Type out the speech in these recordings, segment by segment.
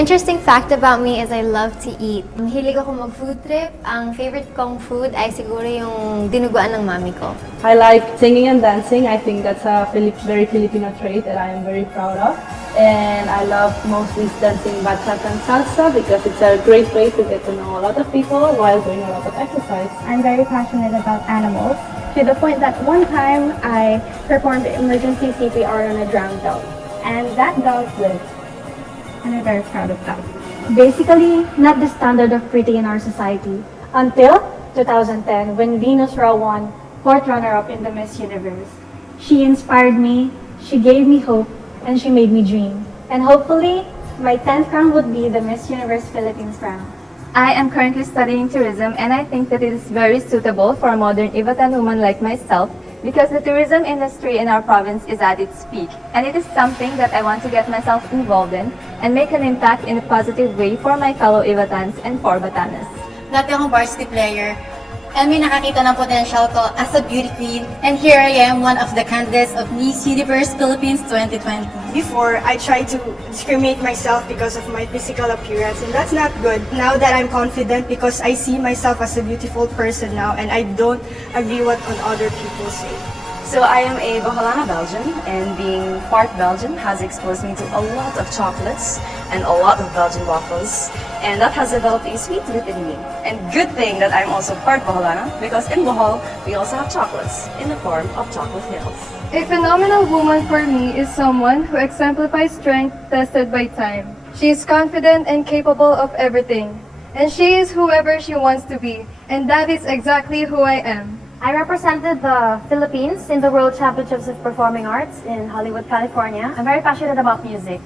Interesting fact about me is I love to eat. Hilig ako mag-food trip. Ang favorite kong food ay siguro yung dinuguan ng mami ko. I like singing and dancing. I think that's a very Filipino trait that I am very proud of. And I love mostly dancing bachata and salsa because it's a great way to get to know a lot of people while doing a lot of exercise. I'm very passionate about animals to the point that one time I performed emergency CPR on a drowned dog. And that dog lived. And I'm very proud of that. Basically, not the standard of pretty in our society. Until 2010, when Venus Raw won 4th runner-up in the Miss Universe. She inspired me, she gave me hope, and she made me dream. And hopefully, my 10th crown would be the Miss Universe Philippines crown. I am currently studying tourism, and I think that it is very suitable for a modern Ivatan woman like myself because the tourism industry in our province is at its peak, and it is something that I want to get myself involved in and make an impact in a positive way for my fellow Ivatans and for Batanes. Dati akong varsity player, and may nakakita ng potential ko as a beauty queen, and here I am, one of the candidates of Miss Universe Philippines 2020. Before, I tried to discriminate myself because of my physical appearance, and that's not good. Now that I'm confident because I see myself as a beautiful person now, and I don't agree what other people say. So I am a Boholana Belgian, and being part Belgian has exposed me to a lot of chocolates and a lot of Belgian waffles, and that has developed a sweet tooth in me. And good thing that I'm also part Boholana, because in Bohol, we also have chocolates in the form of chocolate hills. A phenomenal woman for me is someone who exemplifies strength tested by time. She is confident and capable of everything, and she is whoever she wants to be, and that is exactly who I am. I represented the Philippines in the World Championships of Performing Arts in Hollywood, California. I'm very passionate about music.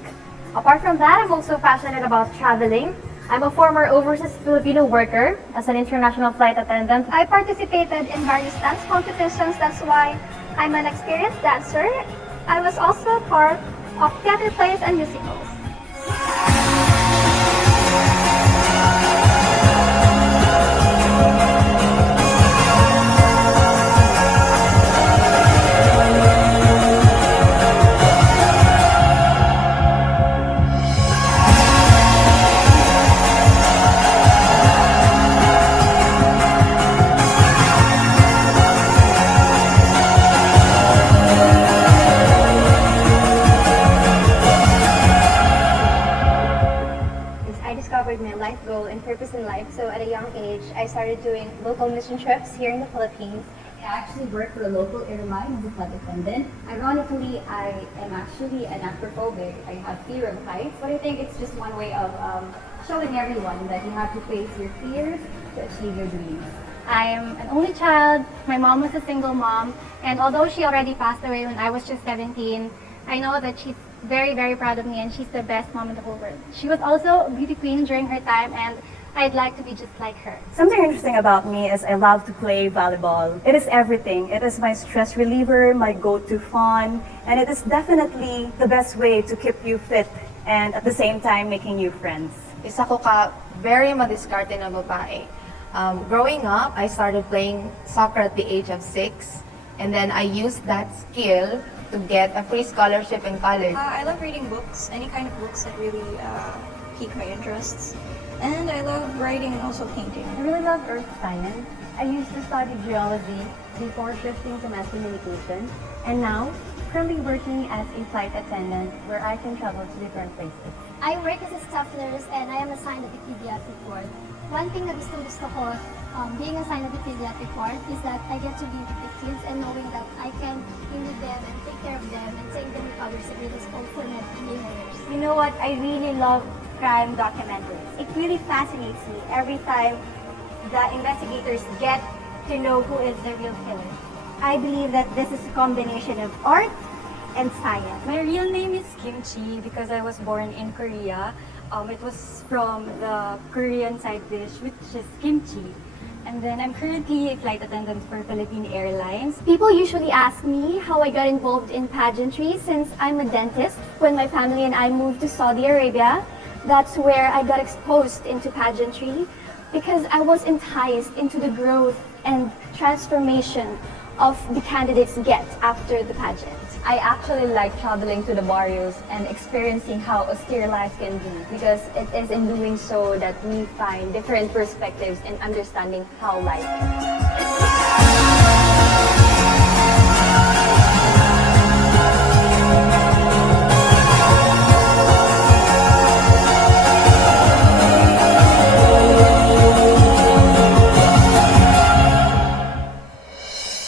Apart from that, I'm also passionate about traveling. I'm a former overseas Filipino worker as an international flight attendant. I participated in various dance competitions, that's why I'm an experienced dancer. I was also part of theater plays and musicals. My life goal and purpose in life. So at a young age, I started doing local mission trips here in the Philippines. I actually work for a local airline as a flight attendant. Ironically, I am actually an acrophobic. I have fear of heights, but I think it's just one way of showing everyone that you have to face your fears to achieve your dreams. I'm an only child. My mom was a single mom, and although she already passed away when I was just 17, I know that she's very, very proud of me, and she's the best mom in the whole world. She was also a beauty queen during her time, and I'd like to be just like her. Something interesting about me is I love to play volleyball. It is everything. It is my stress reliever, my go-to fun, and it is definitely the best way to keep you fit and at the same time making new friends. Isa ko ka very madiskarte na babae. Growing up, I started playing soccer at the age of 6, and then I used that skill to get a free scholarship in college. I love reading books, any kind of books that really pique my interests. And I love writing and also painting. I really love earth science. I used to study geology before shifting to mass communication, and now currently working as a flight attendant where I can travel to different places. I work as a staff nurse and I am assigned at the pediatric ward. One thing na gusto ko being assigned at the pediatric ward is that I get to be with the kids and knowing that I can be with them and take care of them and take them with others that really spoke for my behaviors. You know what? I really love crime documentaries. It really fascinates me every time the investigators get to know who is the real killer. I believe that this is a combination of art and science. My real name is Kimchi because I was born in Korea. It was from the Korean side dish, which is kimchi. And then I'm currently a flight attendant for Philippine Airlines. People usually ask me how I got involved in pageantry since I'm a dentist. When my family and I moved to Saudi Arabia, that's where I got exposed into pageantry because I was enticed into the growth and transformation of the candidates get after the pageant. I actually like traveling to the barrios and experiencing how austere life can be because it is in doing so that we find different perspectives and understanding how life is.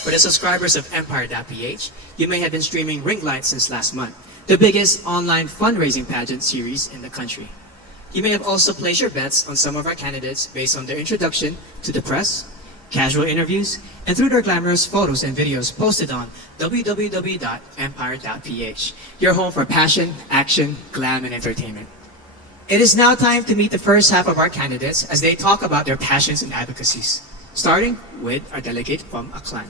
For the subscribers of Empire.ph, you may have been streaming Ring Light since last month, the biggest online fundraising pageant series in the country. You may have also placed your bets on some of our candidates based on their introduction to the press, casual interviews, and through their glamorous photos and videos posted on www.empire.ph, your home for passion, action, glam, and entertainment. It is now time to meet the first half of our candidates as they talk about their passions and advocacies, starting with our delegate from Aklan.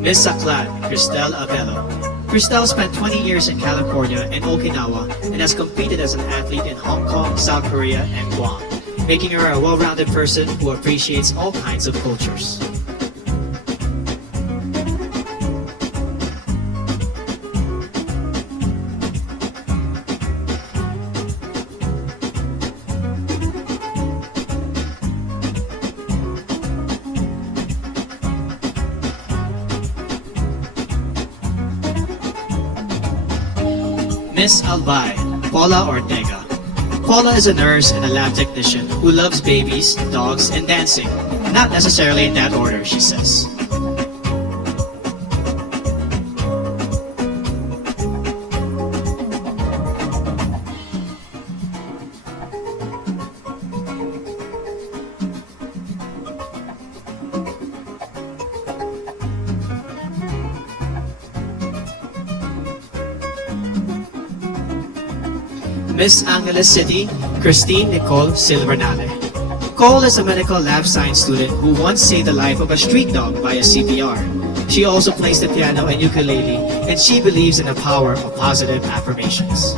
Miss Aklan, Cristel Abello. Cristel spent 20 years in California and Okinawa and has competed as an athlete in Hong Kong, South Korea, and Guam, making her a well-rounded person who appreciates all kinds of cultures. Miss Albay, Paula Ortega. Paula is a nurse and a lab technician who loves babies, dogs, and dancing. Not necessarily in that order, she says. Miss Angeles City, Christine Nicole Silvernale. Cole is a medical lab science student who once saved the life of a street dog via CPR. She also plays the piano and ukulele, and she believes in the power of positive affirmations.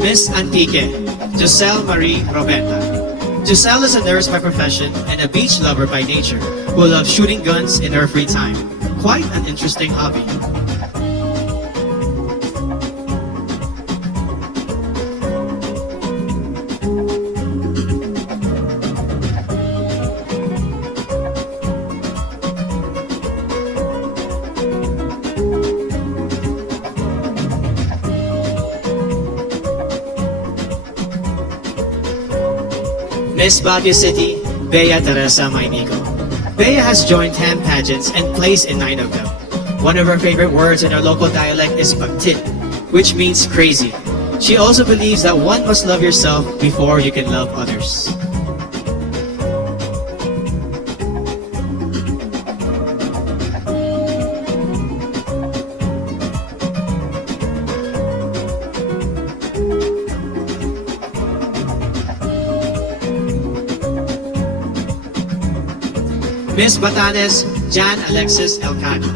Miss Antique, Giselle Marie Robeta. Giselle is a nurse by profession and a beach lover by nature who loves shooting guns in her free time. Quite an interesting hobby. Miss Baguio City, Bea Teresa Mainigo. Bea has joined 10 pageants and placed in 9 of them. One of her favorite words in her local dialect is pagtit, which means crazy. She also believes that one must love yourself before you can love others. Miss Batanes, Jan Alexis Elcano.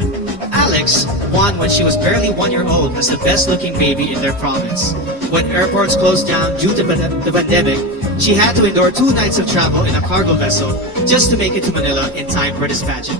Alex won when she was barely 1 year old as the best looking baby in their province. When airports closed down due to the pandemic, she had to endure 2 nights of travel in a cargo vessel just to make it to Manila in time for this pageant.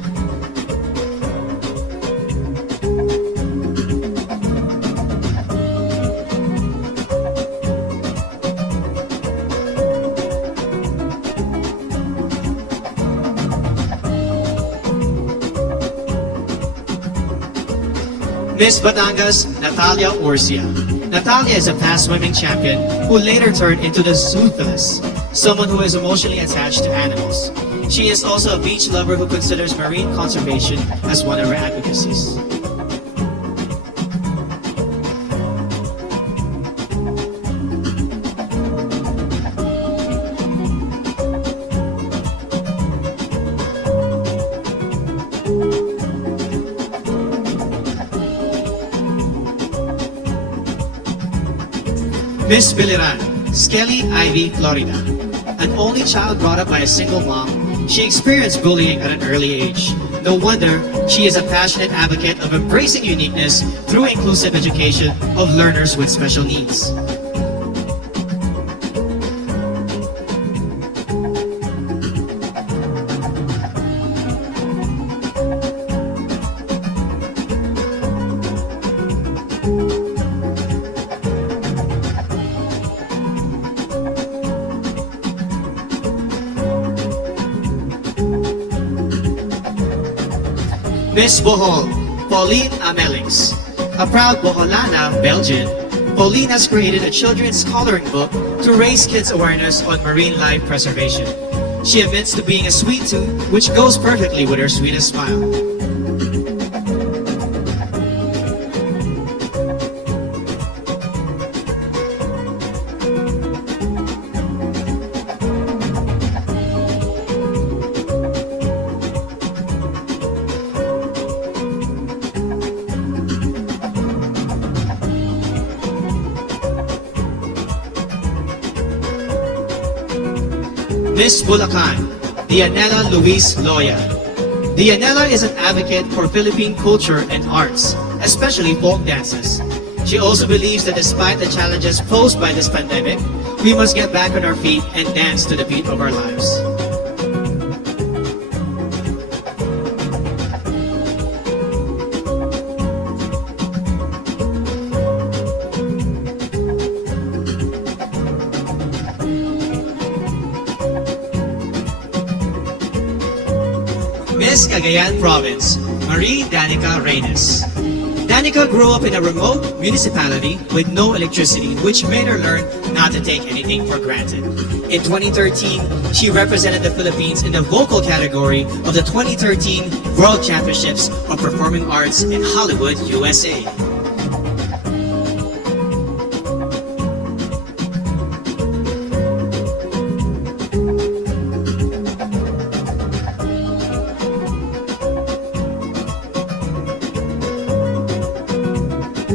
Miss Batangas, Natalia Urcia. Natalia is a past swimming champion who later turned into the zoophilist, someone who is emotionally attached to animals. She is also a beach lover who considers marine conservation as one of her advocacies. Miss Biliran, Skelly Ivy, Florida. An only child brought up by a single mom, she experienced bullying at an early age. No wonder she is a passionate advocate of embracing uniqueness through inclusive education of learners with special needs. Miss Bohol, Pauline Amelix. A proud Boholana, Belgian, Pauline has created a children's coloring book to raise kids' awareness on marine life preservation. She admits to being a sweet tooth, which goes perfectly with her sweetest smile. Miss Bulacan, Dianela Luis Loya. Dianela is an advocate for Philippine culture and arts, especially folk dances. She also believes that despite the challenges posed by this pandemic, we must get back on our feet and dance to the beat of our lives. Miss Cagayan Province, Marie Danica Reynes. Danica grew up in a remote municipality with no electricity, which made her learn not to take anything for granted. In 2013, she represented the Philippines in the vocal category of the 2013 World Championships of Performing Arts in Hollywood, USA.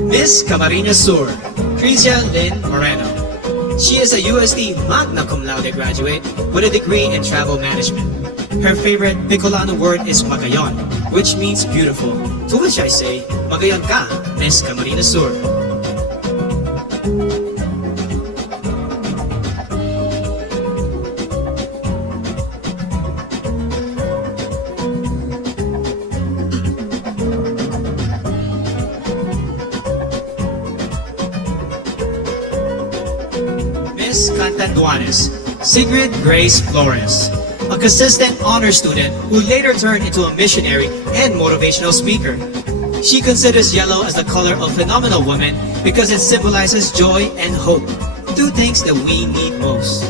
Miss Camarines Sur, Crisia Lynn Moreno. She is a USD Magna Cum Laude graduate with a degree in travel management. Her favorite Bicolano word is magayon, which means beautiful, to which I say, magayon ka, Miss Camarines Sur. Miss Cantanduanes, Sigrid Grace Flores, a consistent honor student who later turned into a missionary and motivational speaker. She considers yellow as the color of phenomenal woman because it symbolizes joy and hope, two things that we need most.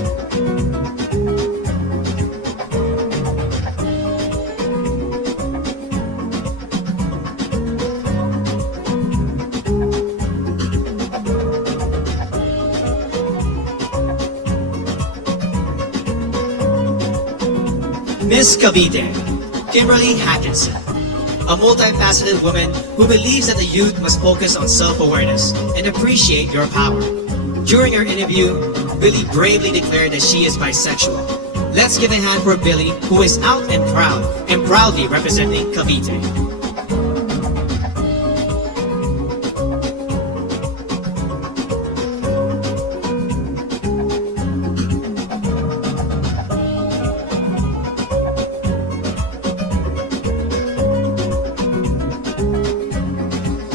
Miss Cavite, Kimberly Hackinson, a multifaceted woman who believes that the youth must focus on self-awareness and appreciate your power. During her interview, Billy bravely declared that she is bisexual. Let's give a hand for Billy, who is out and proud and proudly representing Cavite.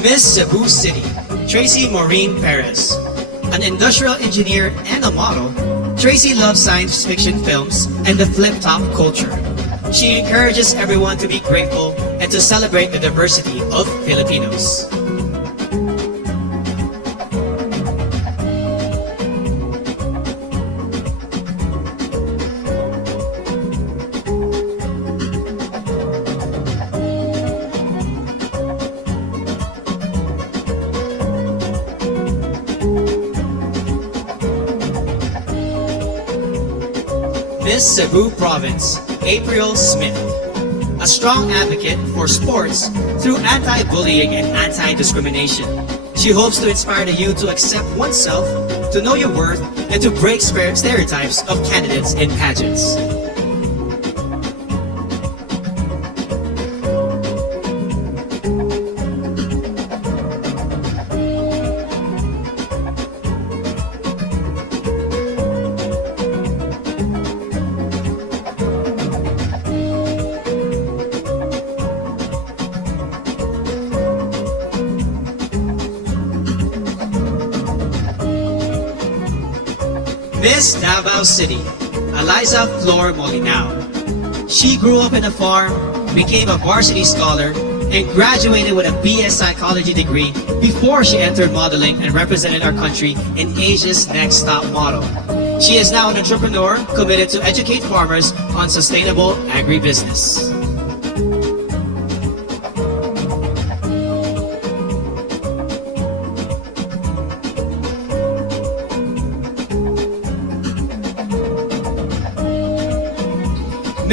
Miss Cebu City, Tracy Maureen Perez. An industrial engineer and a model, Tracy loves science fiction films and the flip-top culture. She encourages everyone to be grateful and to celebrate the diversity of Filipinos. Miss Cebu Province, April Smith. A strong advocate for sports through anti-bullying and anti-discrimination. She hopes to inspire the youth to accept oneself, to know your worth and to break stereotypes of candidates in pageants. Miss Davao City, Eliza Flor Molinao. She grew up in a farm, became a varsity scholar, and graduated with a BS Psychology degree before she entered modeling and represented our country in Asia's Next Top Model. She is now an entrepreneur committed to educate farmers on sustainable agribusiness.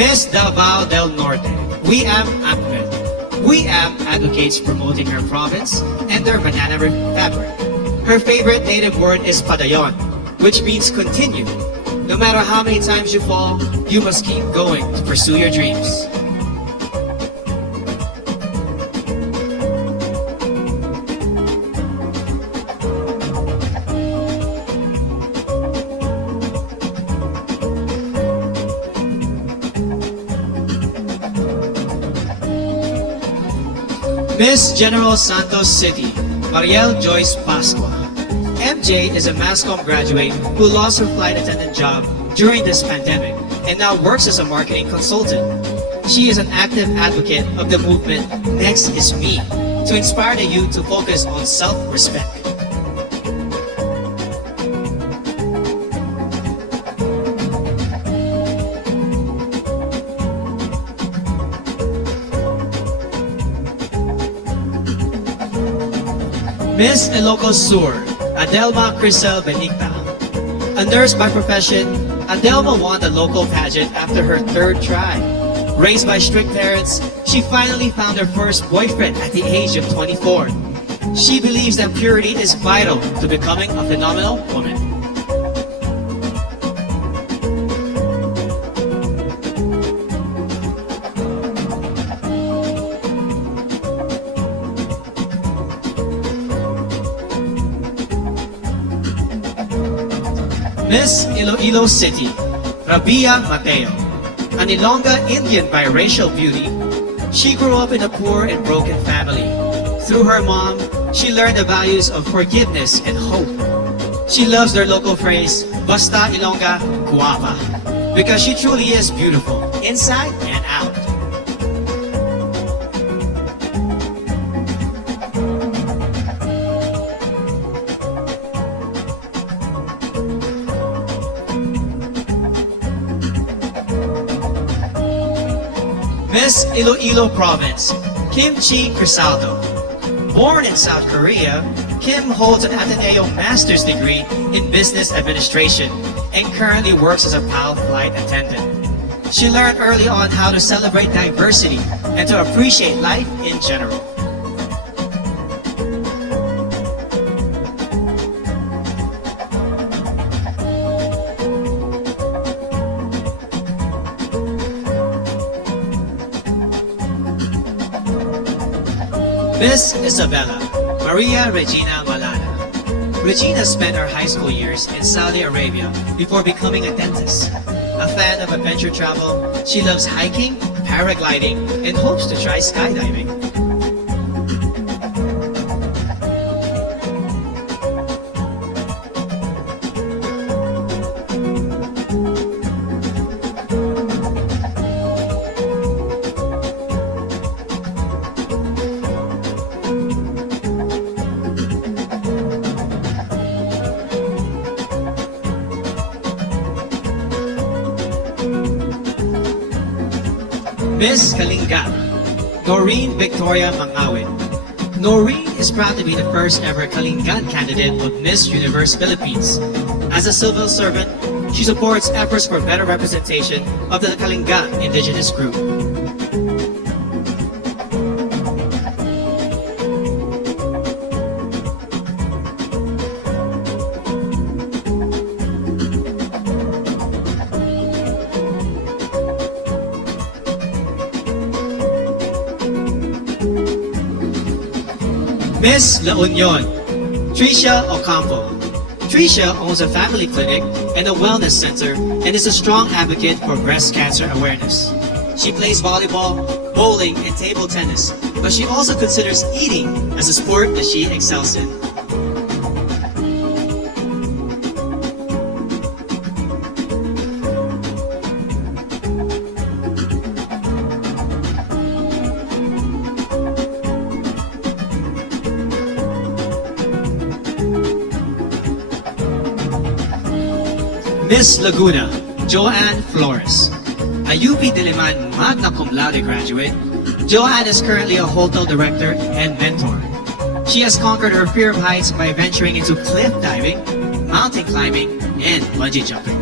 Miss Davao del Norte, Wiam Ahmed. Wiam advocates promoting her province and their banana fabric. Her favorite native word is padayon, which means continue. No matter how many times you fall, you must keep going to pursue your dreams. Miss General Santos City, Mariel Joyce Pascua. MJ is a MASCOM graduate who lost her flight attendant job during this pandemic and now works as a marketing consultant. She is an active advocate of the movement Next is Me to inspire the youth to focus on self-respect. Miss Ilocos Sur, Adelma Crisel Benigta. A nurse by profession, Adelma won the local pageant after her third try. Raised by strict parents, she finally found her first boyfriend at the age of 24. She believes that purity is vital to becoming a phenomenal woman. Miss Iloilo City, Rabia Mateo. An Ilongga Indian biracial beauty, she grew up in a poor and broken family. Through her mom, she learned the values of forgiveness and hope. She loves their local phrase, Basta Ilongga, Guapa, because she truly is beautiful, inside and out. Miss Iloilo Province, Kim Chi Crisaldo. Born in South Korea, Kim holds an Ateneo Master's degree in Business Administration and currently works as a PAL flight attendant. She learned early on how to celebrate diversity and to appreciate life in general. Miss Isabella, Maria Regina Malana. Regina spent her high school years in Saudi Arabia before becoming a dentist. A fan of adventure travel, she loves hiking, paragliding, and hopes to try skydiving. Miss Kalinga, Noreen Victoria Mangawin. Noreen is proud to be the first ever Kalingan candidate of Miss Universe Philippines. As a civil servant, she supports efforts for better representation of the Kalinga indigenous group. Miss La Union, Tricia Ocampo. Tricia owns a family clinic and a wellness center and is a strong advocate for breast cancer awareness. She plays volleyball, bowling, and table tennis, but she also considers eating as a sport that she excels in. Miss Laguna, Joanne Flores. A UP Diliman magna cum laude graduate, Joanne is currently a hotel director and mentor. She has conquered her fear of heights by venturing into cliff diving, mountain climbing, and bungee jumping.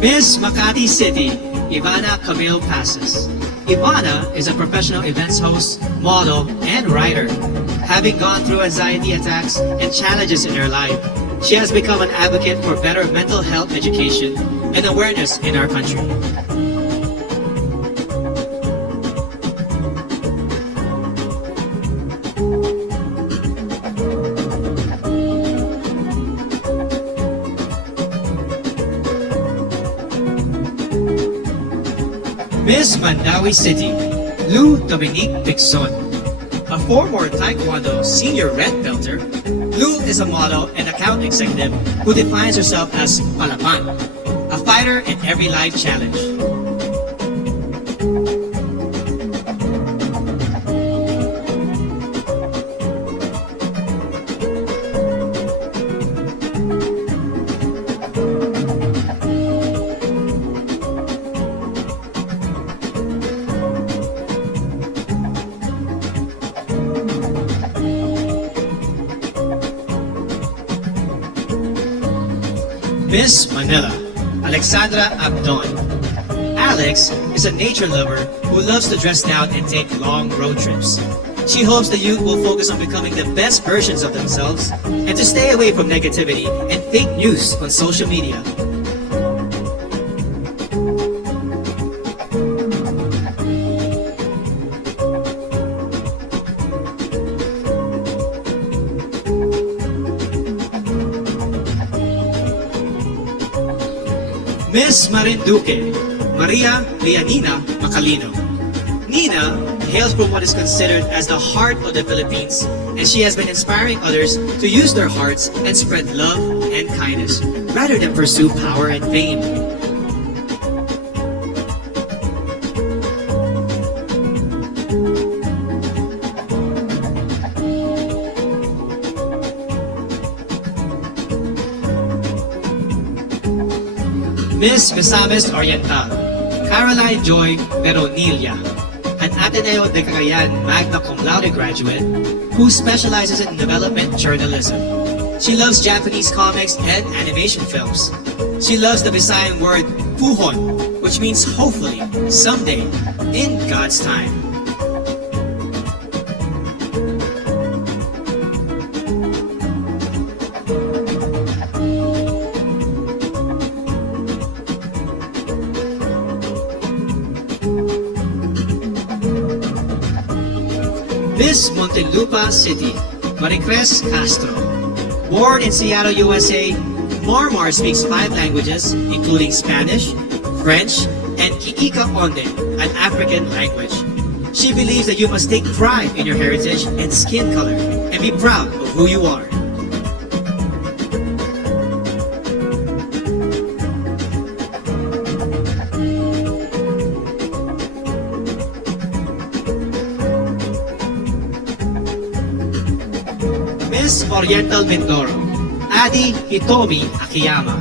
Miss Makati City, Ivana Camille Passes. Ivana is a professional events host, model, and writer. Having gone through anxiety attacks and challenges in her life, she has become an advocate for better mental health education and awareness in our country. Miss Mandawi City, Lou Dominique Dixon. A former Taekwondo senior red belter, Lou is a model and account executive who defines herself as Palapan, a fighter in every life challenge. Miss Manila, Alexandra Abdon. Alex is a nature lover who loves to dress down and take long road trips. She hopes the youth will focus on becoming the best versions of themselves and to stay away from negativity and fake news on social media. Miss Marinduque, Maria Lianina Macalino. Nina hails from what is considered as the heart of the Philippines, and she has been inspiring others to use their hearts and spread love and kindness, rather than pursue power and fame. Miss Misamis Oriental, Caroline Joy Veronilla, an Ateneo de Cagayan magna cum laude graduate who specializes in development journalism. She loves Japanese comics and animation films. She loves the Visayan word puhon, which means hopefully, someday, in God's time. Miss Montelupa City, Maricres Castro. Born in Seattle, USA, Marmar speaks 5 languages, including Spanish, French, and Kikika Onde, an African language. She believes that you must take pride in your heritage and skin color, and be proud of who you are. Miss Oriental Mindoro, Adi Hitomi Akiyama.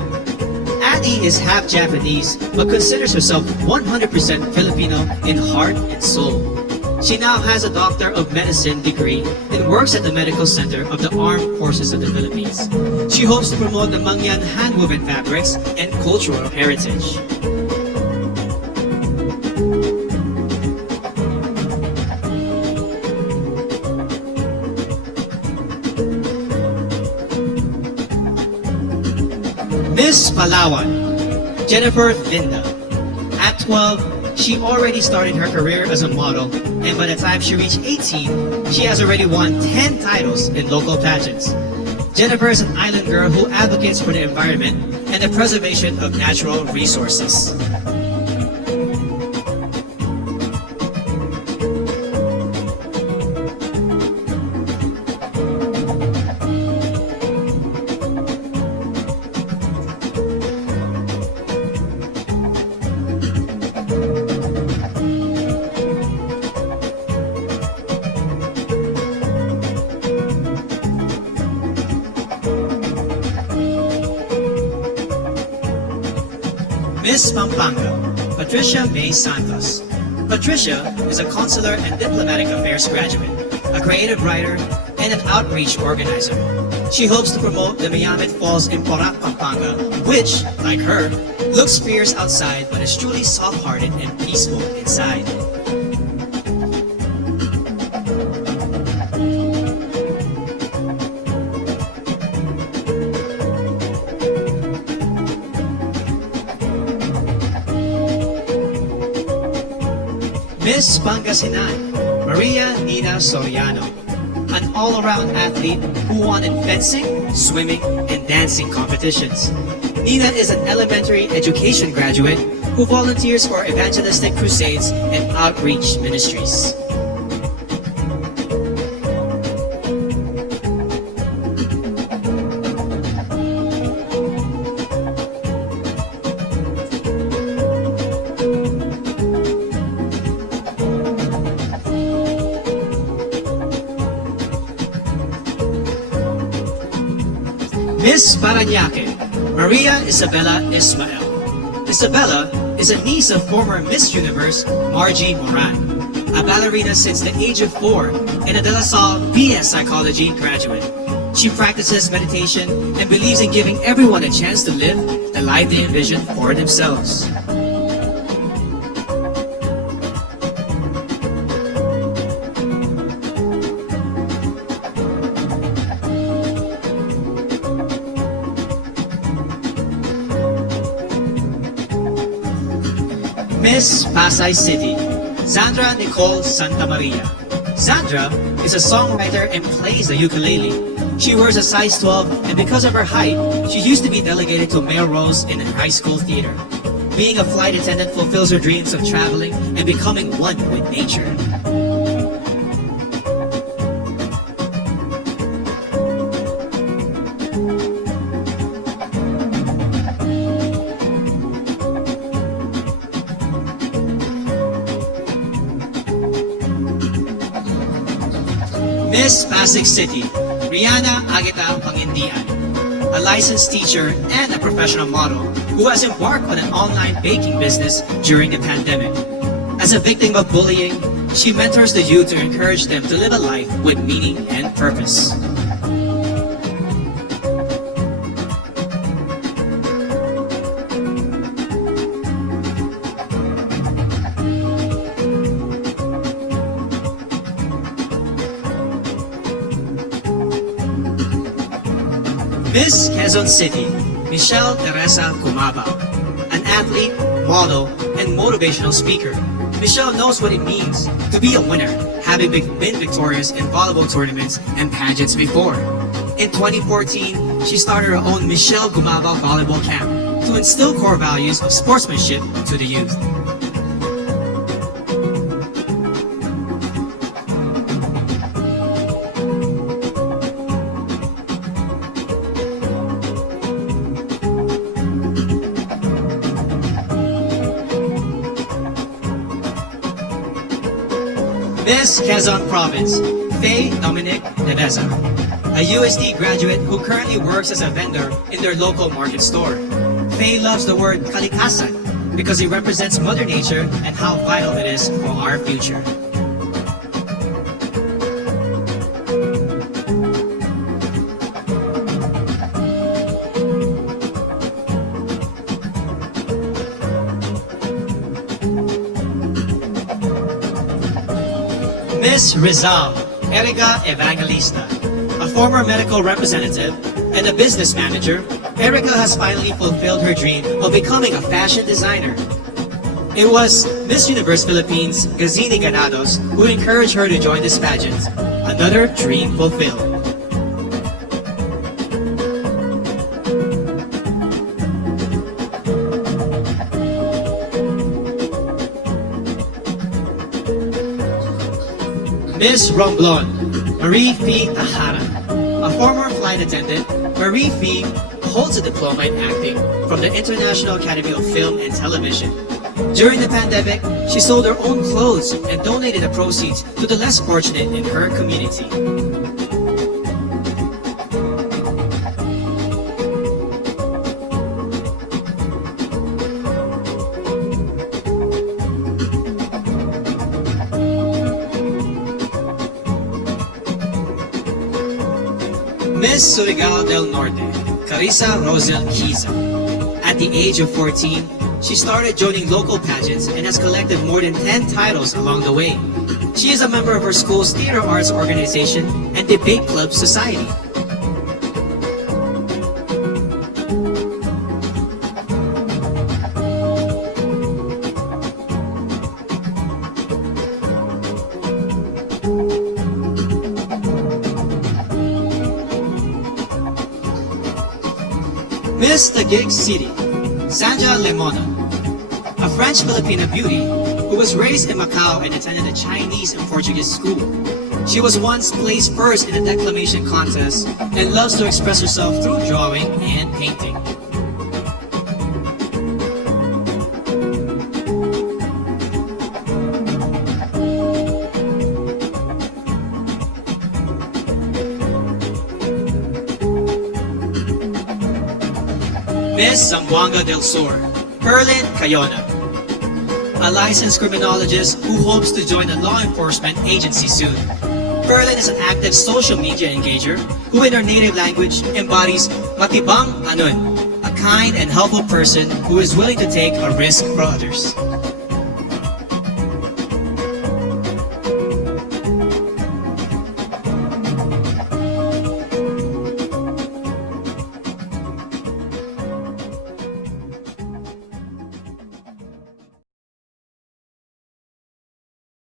Adi is half Japanese but considers herself 100% Filipino in heart and soul. She now has a Doctor of Medicine degree and works at the Medical Center of the Armed Forces of the Philippines. She hopes to promote the Mangyan handwoven fabrics and cultural heritage. Miss Palawan, Jennifer Linda. At 12, she already started her career as a model, and by the time she reached 18, she has already won 10 titles in local pageants. Jennifer is an island girl who advocates for the environment and the preservation of natural resources. Miss Pampanga, Patricia May Santos. Patricia is a consular and diplomatic affairs graduate, a creative writer, and an outreach organizer. She hopes to promote the Mayamit Falls in Porac, Pampanga, which, like her, looks fierce outside but is truly soft-hearted and peaceful inside. Miss Pangasinan, Maria Nina Soriano, an all-around athlete who won in fencing, swimming, and dancing competitions. Nina is an elementary education graduate who volunteers for evangelistic crusades and outreach ministries. Miss Parañaque, Maria Isabella Ismael. Isabella is a niece of former Miss Universe Margie Moran, a ballerina since the age of 4 and a De La Salle BS Psychology graduate. She practices meditation and believes in giving everyone a chance to live the life they envision for themselves. Miss Pasay City, Sandra Nicole Santa Maria. Sandra is a songwriter and plays the ukulele. She wears a size 12, and because of her height, she used to be delegated to male roles in high school theater. Being a flight attendant fulfills her dreams of traveling and becoming one with nature. Miss Pasig City, Rihanna Agita Pangindian, a licensed teacher and a professional model who has embarked on an online baking business during the pandemic. As a victim of bullying, she mentors the youth to encourage them to live a life with meaning and purpose. Miss Quezon City, Michelle Teresa Cumaba, an athlete, model, and motivational speaker. Michelle knows what it means to be a winner, having been victorious in volleyball tournaments and pageants before. In 2014, she started her own Michelle Cumaba Volleyball Camp to instill core values of sportsmanship to the youth. Miss Quezon Province, Faye Dominic Neveza, a USD graduate who currently works as a vendor in their local market store. Faye loves the word kalikasan because it represents Mother Nature and how vital it is for our future. Miss Rizal, Erika Evangelista, a former medical representative and a business manager, Erica has finally fulfilled her dream of becoming a fashion designer. It was Miss Universe Philippines, Gazini Ganados, who encouraged her to join this pageant. Another dream fulfilled. Miss Romblon, Marie Fee Tahara. A former flight attendant, Marie Fee holds a diploma in acting from the International Academy of Film and Television. During the pandemic, she sold her own clothes and donated the proceeds to the less fortunate in her community. Miss Surigao del Norte, Carissa Rosel Kiza. At the age of 14, she started joining local pageants and has collected more than 10 titles along the way. She is a member of her school's theater arts organization and debate club society. Miss Taguig City, Sanja Lemona, a French-Filipina beauty who was raised in Macau and attended a Chinese and Portuguese school. She was once placed first in a declamation contest and loves to express herself through drawing and painting. Miss Zamboanga del Sur, Perlin Cayona, a licensed criminologist who hopes to join a law enforcement agency soon. Perlin is an active social media engager who in her native language embodies Matibang Anun, a kind and helpful person who is willing to take a risk for others.